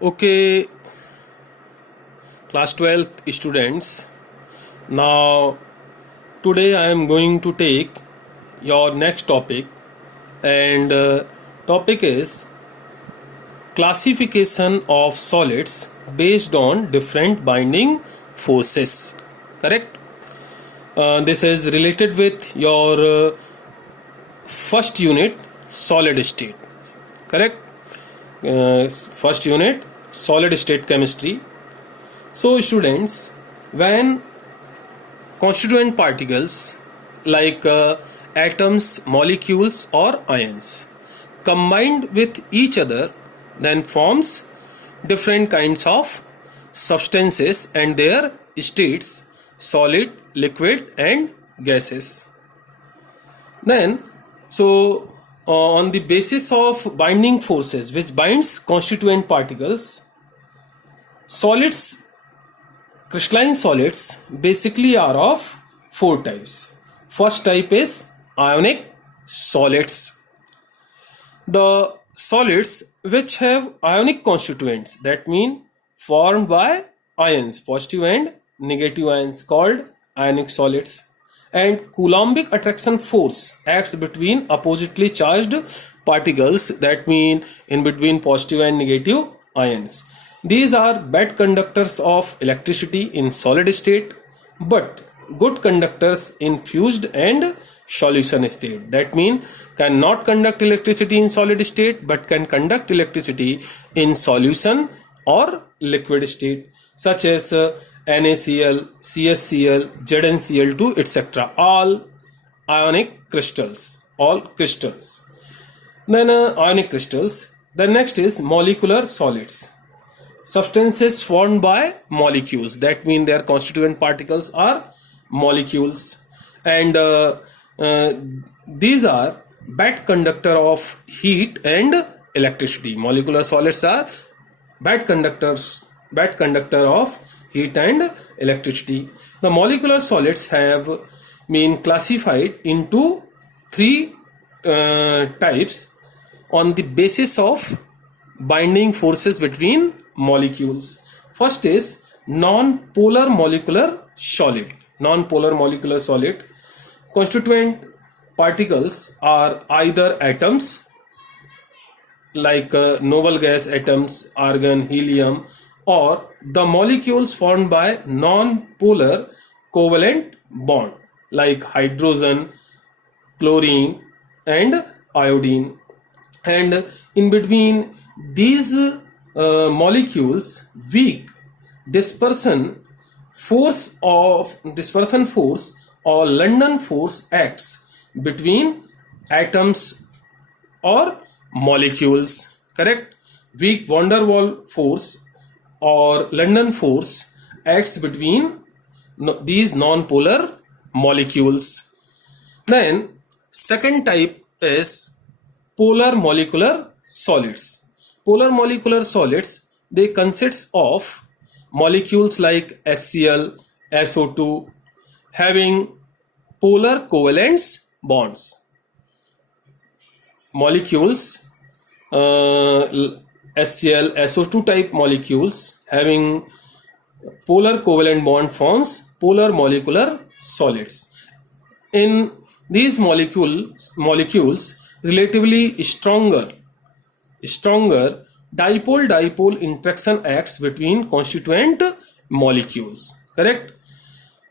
Okay, class 12th students. Now, today I am going to take your next topic, and topic is classification of solids based on different binding forces. Correct? This is related with your first unit, solid state. Correct? First unit, solid state chemistry. So students, when constituent particles like atoms, molecules or ions combined with each other, then forms different kinds of substances and their states: solid, liquid and gases. Then on the basis of binding forces which binds constituent particles, solids, crystalline solids basically are of four types. First type is ionic solids. The solids which have ionic constituents, that mean formed by ions, positive and negative ions, called ionic solids. And Coulombic attraction force acts between oppositely charged particles, that mean in between positive and negative ions. These are bad conductors of electricity in solid state, but good conductors in fused and solution state. That means cannot conduct electricity in solid state but can conduct electricity in solution or liquid state, such as NaCl, CSCl, ZnCl2, etc. All ionic crystals. All crystals. Then ionic crystals. The next is molecular solids. Substances formed by molecules, that mean their constituent particles are molecules, and these are bad conductor of heat and electricity. Molecular solids are bad conductor of heat and electricity. The molecular solids have been classified into three types on the basis of binding forces between molecules. First is non-polar molecular solid. Non-polar molecular solid constituent particles are either atoms like noble gas atoms, argon, helium, or the molecules formed by non-polar covalent bond like hydrogen, chlorine and iodine. And in between these molecules, weak dispersion force or London force acts between atoms or molecules. Correct? Weak van der Waals force or London force acts between these non-polar molecules. Then second type is polar molecular solids. Polar molecular solids, they consist of molecules like HCl, SO2 having polar covalence bonds. Molecules HCl, SO2 type molecules having polar covalent bond forms polar molecular solids. In these molecules relatively stronger dipole-dipole interaction acts between constituent molecules. Correct?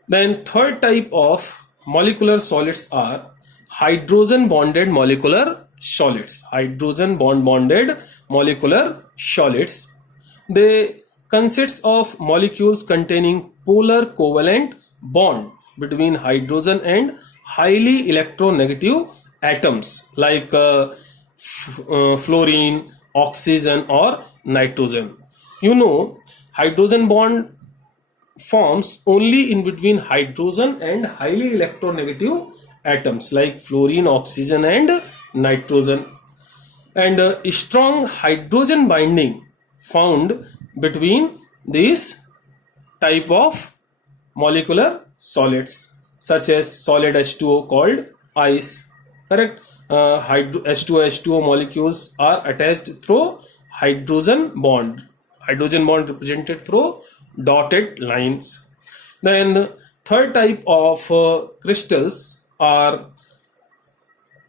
Then third type of molecular solids are hydrogen bonded molecular solids. Hydrogen bonded molecular solids. They consist of molecules containing polar covalent bond between hydrogen and highly electronegative atoms like fluorine, oxygen or nitrogen. You know, hydrogen bond forms only in between hydrogen and highly electronegative atoms like fluorine, oxygen and nitrogen. And strong hydrogen binding found between these type of molecular solids, such as solid H2O called ice. Correct? H2O molecules are attached through hydrogen bond hydrogen bond represented through dotted lines. Then third type of crystals are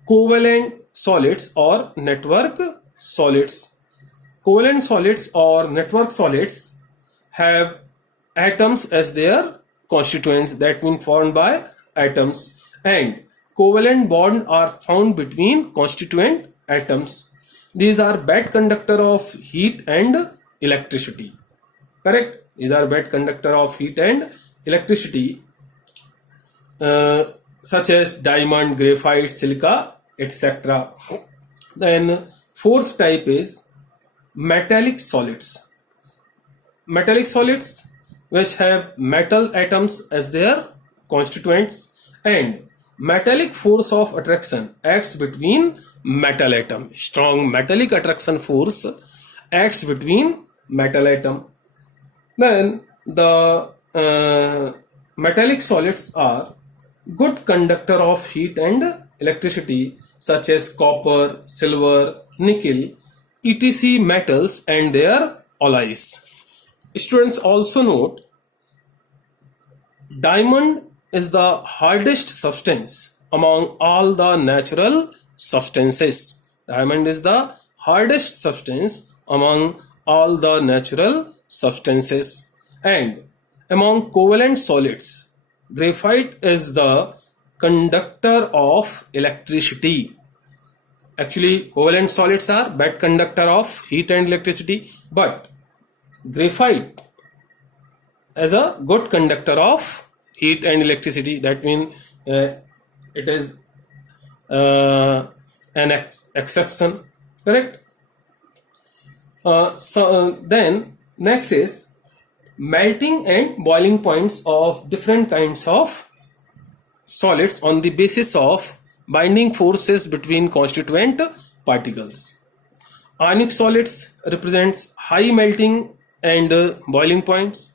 covalent solids or network solids. Covalent solids or network solids have atoms as their constituents, that mean formed by atoms, and covalent bonds are found between constituent atoms. These are bad conductor of heat and electricity. Correct? These are bad conductor of heat and electricity, such as diamond, graphite, silica, etc. Then fourth type is metallic solids. Metallic solids which have metal atoms as their constituents, and metallic force of attraction acts between metal atom. Strong metallic attraction force acts between metal atom. Then the metallic solids are good conductor of heat and electricity, such as copper, silver, nickel, etc. metals and their alloys. Students, also note, diamond is the hardest substance among all the natural substances. Diamond is the hardest substance among all the natural substances. And among covalent solids, graphite is the conductor of electricity. Actually, covalent solids are bad conductor of heat and electricity, but graphite as a good conductor of heat and electricity. That means it is an exception. Correct? Then next is melting and boiling points of different kinds of solids on the basis of binding forces between constituent particles. Ionic solids represents high melting and boiling points.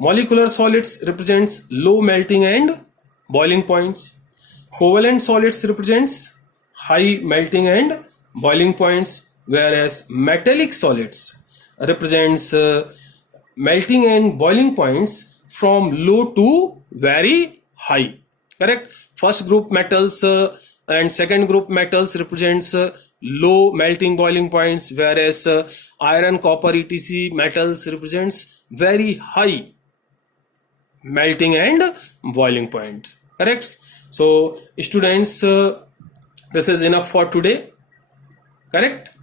Molecular solids represents low melting and boiling points. Covalent solids represents high melting and boiling points, whereas metallic solids represents melting and boiling points from low to very high. Correct? First group metals and second group metals represents low melting boiling points, whereas iron, copper, etc. metals represents very high melting and boiling point. Correct? So students, this is enough for today. Correct?